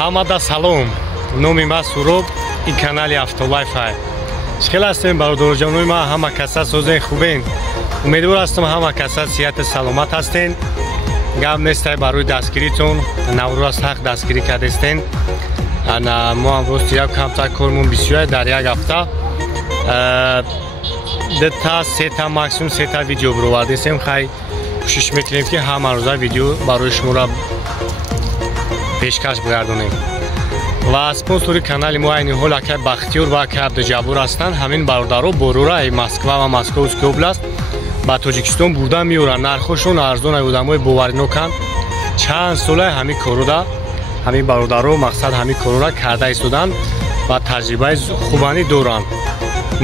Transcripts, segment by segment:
Ҳамада салом. Номи ман Суроб, ин канали Автолайф ҳай. Шхел ҳастем бародарҷонои ман, ҳама каса созен хубен. Умедвор ҳастам ҳама каса сиҳати саломат ҳастен. Гап нестай барои дастгиритон, наврӯз ҳақ дастгирӣ кардестен. Ана мо амрӯз як камтар кормон бисёр дар як ҳафта. Дата сета максимум сета видео бировардесем. Хай кӯшиш мекунем ки ҳама рӯза видео барои шуморо пешкаш бигардонем. Ва спонсори канали мо айни ҳол ака Бахтиёр ва ака Абдуҷаббор ҳастанд. Ҳамин бародаро бо рӯраи Москва ва Московская област ба Тоҷикистон бурда меоранд. Нархошон арзон одамои бовариноканд. Чанд сола ҳамин коруда ҳамин бародаро мақсад ҳамин корора карда истоданд ва таҷрибаи хубанӣ доранд.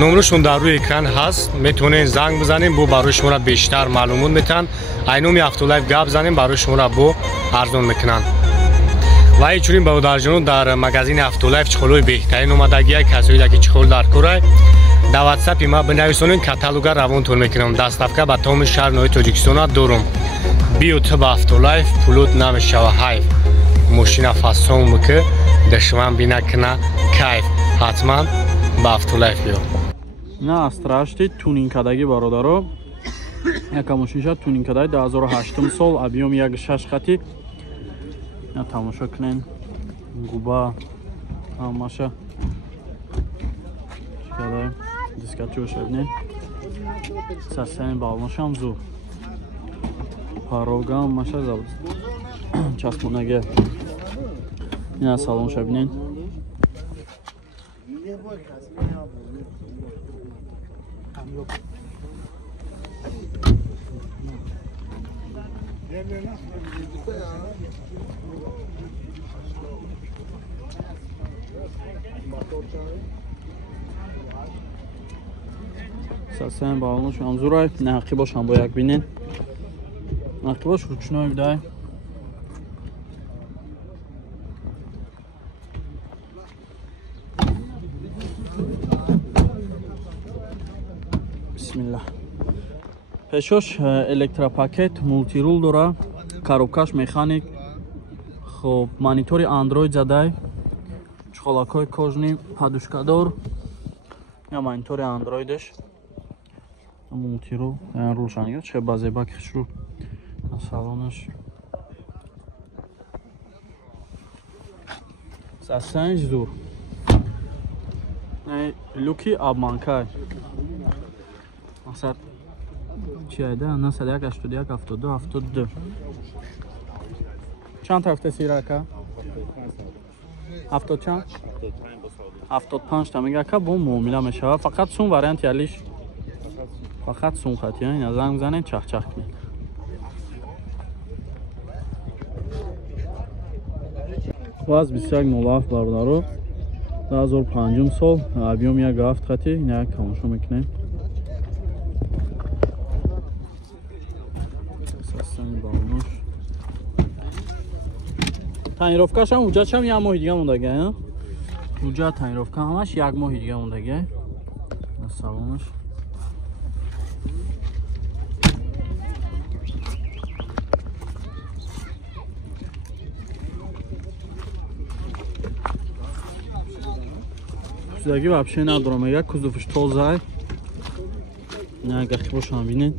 номрушон дар рӯи экран ҳаст. Метавонем занг бизанем, бо барои шуморо бештар маълумот метаҳанд. Айноми Автолайф гап занем, барои шуморо бо арзон мекунанд. ва инчунин бародарҷонон дар магазини Автолайф чихолҳои беҳтарин омадагия. Касоида ки чихол дар корай дар ватсапи ма бинависонен, каталога равонтон мекунам. Дастафка ба тамоми шаҳри ноҳияи Тоҷикистона дорам. Биё ту ба Автолайф, пулут намешава ҳайф. Мошина фасон муки душман бина кина кайф. ҳатман ба Автолайф биё. На страшти тунинкадаги бародаро. Яка мошинша тунинкадаги 2008 сол, объем 1.6 хати. Я тамошо кунен. Губа ҳамаша чикадай дискачо шавне. Сасен балношам зу. Парога ҳамаша забуд. Часпонаге. Ина салон шавнен. Сасен балонош амзурай нақибош ҳам бо як бинен. Нақибош ручной бидай. Бисмилlah. Пешош электропакет мултирул дора. Коробкаш механик. Хоб монитори Android задай. Чухолакой кожни подушкадор. Я монитори Androidш. Мултирул рушанга че базеба кишу. Салонаш. Сасен зур. Люки обманкай. Мақсад чи айда ана 181 72 72. Чанд ҳафта сирака? 70 чанд? 75 та мега ка бо муомила мешава. Фақат сум вариант ялиш. Фақат сум хати, ина занг занен чах-чах кунед. Ваз 21 молаф бародаро. 2005 сол, объем 1.7 хати, ина як тамошо мекунем. Танировкаш ҳам ҳуҷҷатш ҳам як моҳи дига мондаги, ҳуҷҷат танировка ҳамаш як моҳи дига мондаги. Салонаш кузаги вообще надорам, як кузуфш тоза. На гахибош ҳам бинен.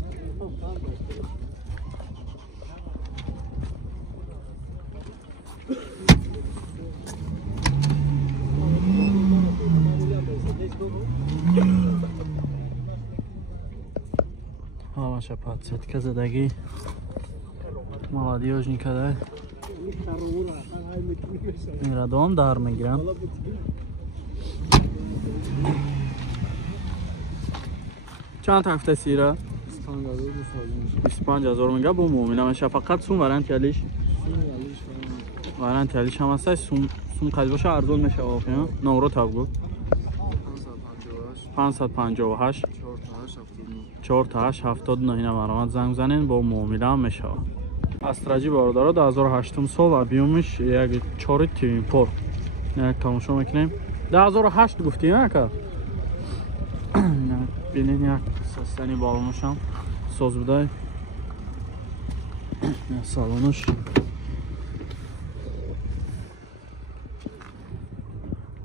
ҳамаша подсветка задаги. Молодёжника дай. Мирадом дар мегирам. Чанд ҳафта сира? 25000 мега бо муомила меша. Фақат сум вариант ялиш. Вариант ялиш ҳам аст. Сум қадбоша арзон мешава. Номро табгу. 558 479 ина маромад занг занен бо муомила ҳам мешава. Астраҷи бародаро 2008 сол, объемиш 1.4 тивинпор. Як тамошо мекунем. 2008 гуфтим ака. Бинен як састани балоношам соз будай. Салонош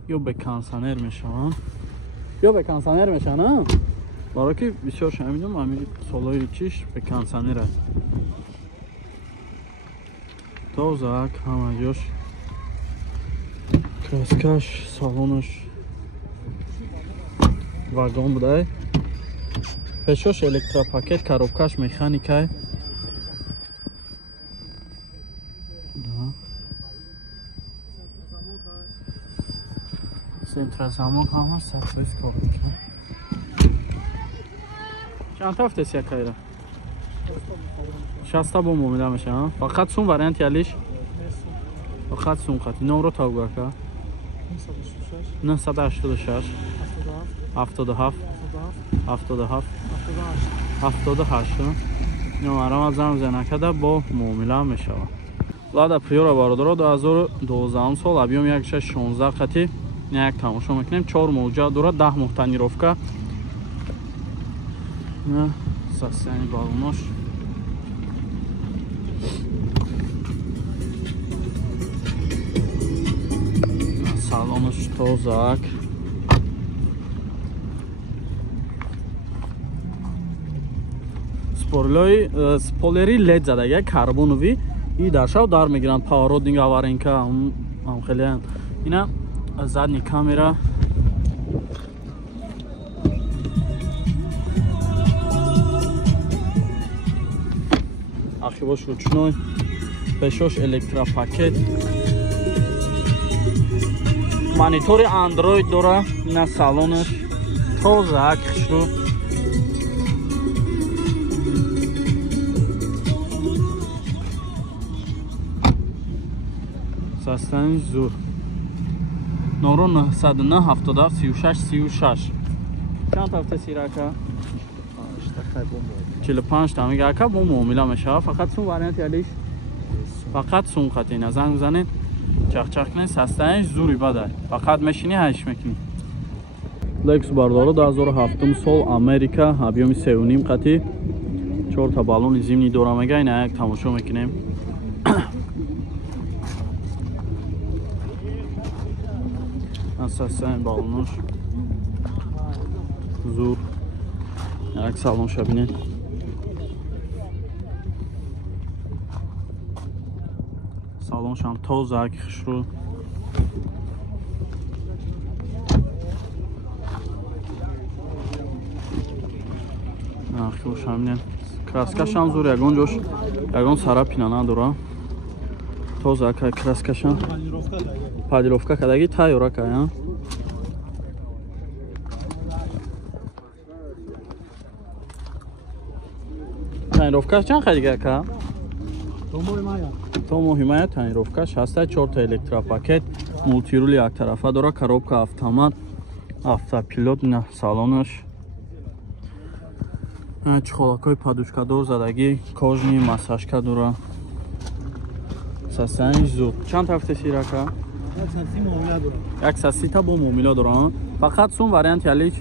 یا به کانسانر میشن یا به کانسانر میشن ها برای که بسیار شمیدم همین سالای چیش به کانسانر هست تازه همه جاش کاسکاش سالونش واگن بوده پیشش الکتروپاکت коробкаш механикай центра замок هم هست سرسایز کار میکنه چند تا هفته سیاکایره 60 تا با مومیده میشه فقط سون وریانت یلیش فقط سون خطی نام رو تا بگه که 986 77 77 78 نمرم از زن زنکده با مومیله میشه لада приёра бародаро 2012 сол объем 16 қати як тамошо мекунем 4 мавҷа дора 10 моҳ тонировка на состояние балонош салонош тозак спойлери лед задага карбонови и даршав дар мегиранд паворотинг аваринка ам хеле ина задни камера архивош ручной пешош электропакет монитори андроид дора ина салонаш тозак хушрӯ состояние зур номро 909 77 36 36 чанд ҳафта сирака 45 та мега ка бо муомила мешава фақат сум вариант ялиш фақат сум хатина занг занед чахчах не состояние зури бадай фақат мешини ҳайш мекини Lexus бардоро 2007 сол Америка объеми 3.5 қати 4 та балони зимни дора мега ина як тамошо мекунем Asasın balonur Zur Як салон шабинен Салон шам тозак хушрӯ Ахи шабинен краскашам зур ягон ҷош ягон сарапина надора тозак краскашам падиловка кадаги тайёра кая тайировкаш чанд хадига ка то моҳи мая тайировкаш ҳаста 4 та электропакет мултирули як тарафа дора коробка автомат автопилот на салонаш чухолакҳои подушкадор задагӣ кожни масажка дора состояние зуд чанд ҳафта сирака 130 та бо муомила дорам фақат сум вариант ялиш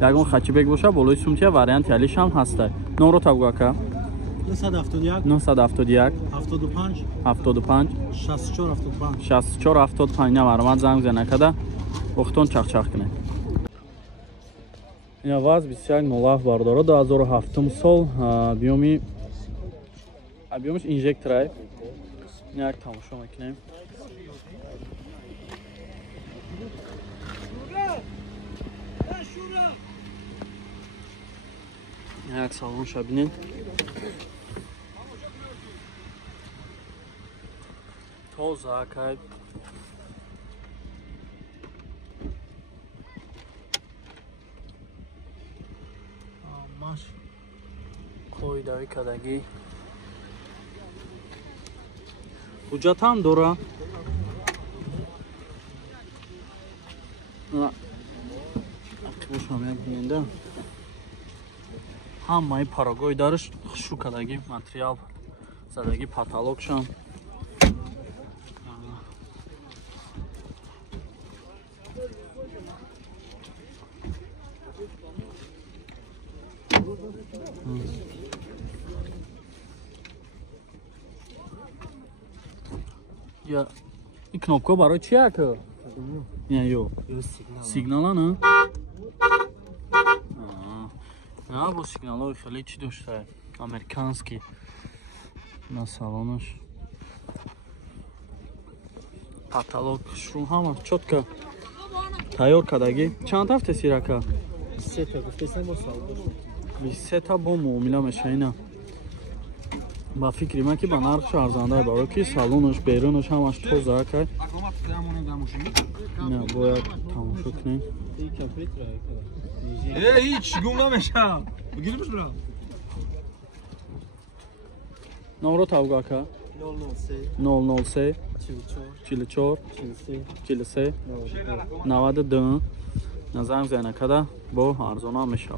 ягон хачибек боша болои сумтия вариант ялиш ҳам ҳаста номро табгака 971 75 64 75 намарамад занг занакада вақтон чахчах кунем ина ваз 21 09 бардоро 2007 сол объемиш инжекторай як тамошо мекунем як салон шабинен тоза кайф маш қоидаи кадагӣ ҳуҷҷат ҳам дора ҳамаи парагои дарш хушрӯ кадаги материал задаги потолокшам این کنوپکا برای چی اکا؟ نه یو سیگنال نه؟ نه با سیگنال های خیلی چی داشته امریکانسکی نه سالانش کاتالوگش رو همه چطکا تایور کدگی چند هفته سیرکا؟ 3 تا گفتم با سال 23 تا با معامله میشه اینا با فکری من که با نرخش ارزنده برای که سالونش بیرونش همش توز که نه باید تماشا کنیم هیچ گم نمیشه بگیریم برام نمره توگه که 003 44 43 92 نظرم زنه کده با ارزانه میشه